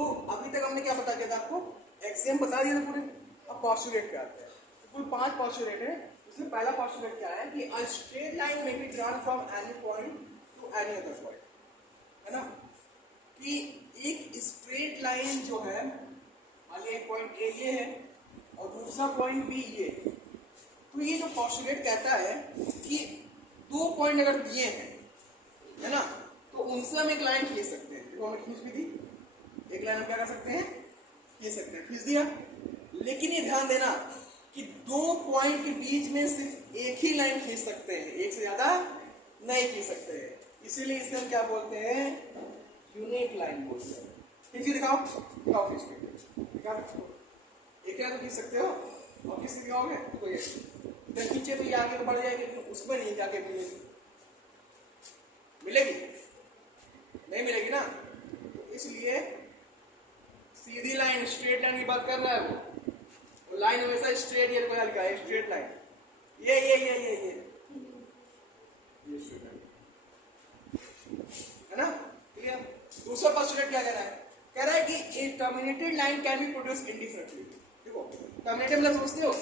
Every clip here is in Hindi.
तो अभी तक हमने क्या बता दिया था आपको, एक्सियम बता दिया था पूरे। अब पोस्टुलेट पे आते हैं। तो कुल 5 पोस्टुलेट है। उसमें पहला पोस्टुलेट क्या है कि अ स्ट्रेट लाइन में be drawn from any point two any other point, है ना, कि एक स्ट्रेट लाइन जो है, मान लिया एक पॉइंट ए ये है और दूसरा पॉइंट बी ये। तो ये जो पोस्टुलेट कहता है कि 2 पॉइंट अगर दिए हैं, है ना, तो उनसे हम एक लाइन खींच सकते हैं। देखो हमने खींच भी दी, एक लाइन हम क्या कर सकते हैं, खींच सकते हैं, खींच दिया। लेकिन ये ध्यान देना कि 2 पॉइंट के बीच में सिर्फ एक ही लाइन खींच सकते हैं, एक से ज्यादा नहीं खींच सकते हैं। इसीलिए इसे हम क्या बोलते हैं, यूनिक लाइन बोलते हैं। खींच के दिखाओ, दिखाओ खींच के दिखाओ। एक लाइन तो खींच सकते हो और किससे दिखाओगे, तो ये इधर खींचे तो ये आगे बढ़ जाएगी, लेकिन उसमें नहीं जाके मिलेगी, मिलेगी नहीं मिलेगी ना। तो इसलिए सीधी लाइन, स्ट्रेट लाइन की बात कर रहा है वो लाइन हमेशा स्ट्रेट, ये लिखा है स्ट्रेट लाइन, ये स्ट्रेट लाइन, है ना, क्लियर। दूसरा पोस्टुलेट क्या कह रहा है, कह रहा है कि a terminated line can be produce indifferently. देखो टर्मिनेटेड मतलब समझते हो,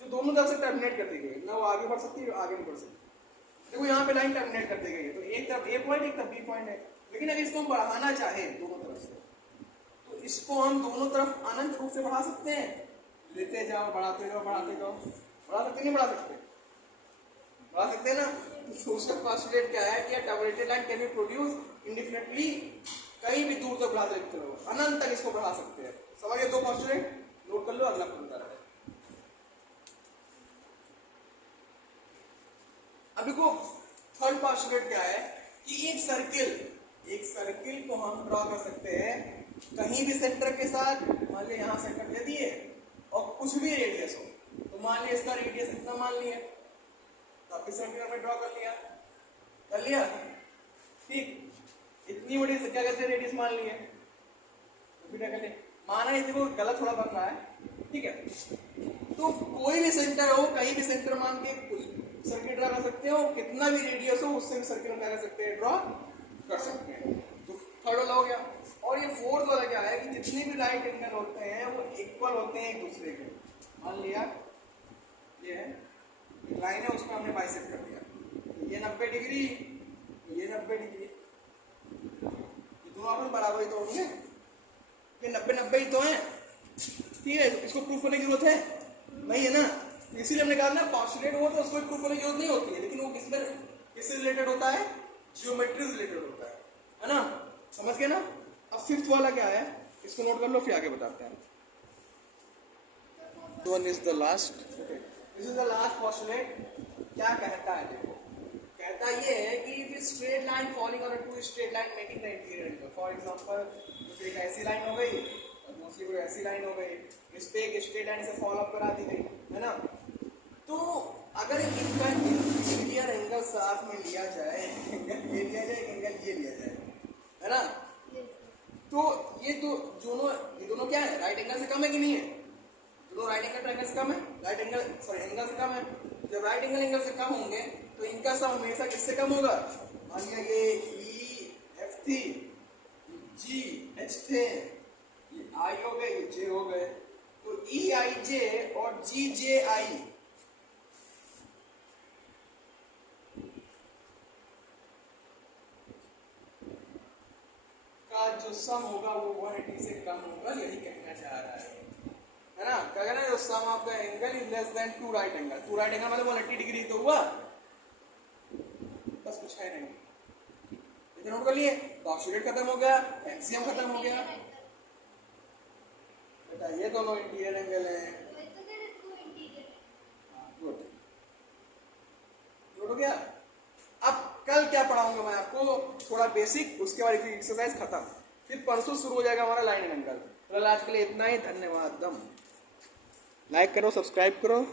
जो दोनों तरफ से टर्मिनेट कर दी गई, ना वो आगे बढ़ सकती है आगे नहीं बढ़ सकती। देखो यहाँ पे लाइन टर्मिनेट कर दी गई है, तो एक तरफ ए पॉइंट, एक तरफ बी पॉइंट है। लेकिन अगर इसको हम बढ़ाना चाहे दोनों तरफ से, तो इसको हम दोनों तरफ अनंत रूप से बढ़ा सकते हैं। लेते जाओ, बढ़ाते जाओ, बढ़ाते जाओ, बढ़ा सकते नहीं बढ़ा सकते, बढ़ा सकते हैं ना। दूसरा पोस्टुलेट क्या है कि terminated line can be produce indefinitely, कहीं भी दूर तक बढ़ा सकते हो, अनंत तक इसको बढ़ा सकते हैं। समझ गए 2 पोस्टुलेट, नोट कर लो, अगला बनता है। अभी को थर्ड पोस्टुलेट क्या है कि एक सर्किल को हम ड्रॉ कर सकते हैं कहीं भी सेंटर के साथ। मान लिया यहाँ सेंटर दे दिए और कुछ भी रेडियस हो, तो मान लिया इसका रेडियस इतना मान लिया, तो आप इस सर्किल में ड्रॉ कर लिया, ठीक। इतनी बड़ी क्या कहते हैं, रेडियस मान लिया, तो फिर क्या करते हैं, माना इसे को गलत थोड़ा बन रहा है, ठीक है। तो कोई भी सेंटर हो, कहीं भी सेंटर मान के सर्किल ड्रॉ कर सकते हो, कितना भी रेडियस हो उससे भी सर्किल में क्या कर सकते हैं, ड्रॉ कर सकते हैं। तो थर्ड वाला हो गया। और ये फोर्थ वाला क्या है कि जितने भी राइट एंगल होते हैं वो इक्वल होते हैं एक दूसरे के। मान लिया ये है एक लाइन है, उसमें हमने बाइसेक्ट कर दिया, तो ये 90 डिग्री, ये 90 डिग्री, ये दोनों आपस बराबर ही तो होंगे, ये 90-90 ही तो है, ठीक है। इसको प्रूफ करने की जरूरत है नहीं है ना। इसीलिए हमने कहा ना पोस्टुलेट हो तो उसको प्रूफ करने की जरूरत नहीं होती है, लेकिन वो किससे रिलेटेड होता है, ज्योमेट्री से रिलेटेड होता है ना। समझ गए ना। अब फिफ्थ वाला क्या है, इसको नोट कर लो, फिर आगे बताते हैं। One is the last, this is the last postulate. क्या कहता है, देखो कहता ये है कि if straight line falling on two straight line making the interior angle, for example एक ऐसी लाइन हो गई और दूसरी कोई ऐसी लाइन हो गई, इस पे एक स्ट्रेट लाइन से फॉलो अप करा दी गई, है ना। तो अगर इनका इंटीरियर एंगल साथ में लिया जाए, एंगल ये लिया जाए, एंगल ये लिया जाए, है ना, तो ये दोनों क्या है, राइट एंगल से कम है कि नहीं है, दोनों राइट एंगल ट्रायंगल से कम है, राइट एंगल सॉरी एंगल से कम है। जब राइट एंगल एंगल से कम होंगे तो इनका सम हमेशा किससे कम होगा, मान लिया ये ई एफ थी, जी एच थे, ये आई हो गए, ये जे हो गए, तो ई आई जे और जी जे आई का जो सम होगा वो 180 से कम होगा, यही कहना चाह रहा है ना। क्या कहना है, जो sum of the angle is less than 2 right angle. 2 right angle मतलब 180 डिग्री तो हुआ, बस कुछ है नहीं। इतना नोट कर लिए, पोस्टुलेट खत्म हो गया, एक्सियम खत्म हो गया बेटा, ये दोनों इंटीरियर एंगल हैं। गुड, नोट हो गया। अब कल क्या पढ़ाऊंगा मैं आपको, थोड़ा बेसिक, उसके बाद एक्सरसाइज खत्म, फिर परसों शुरू हो जाएगा हमारा लाइन एंगल। तो आज के लिए इतना ही, धन्यवाद। लाइक करो, सब्सक्राइब करो।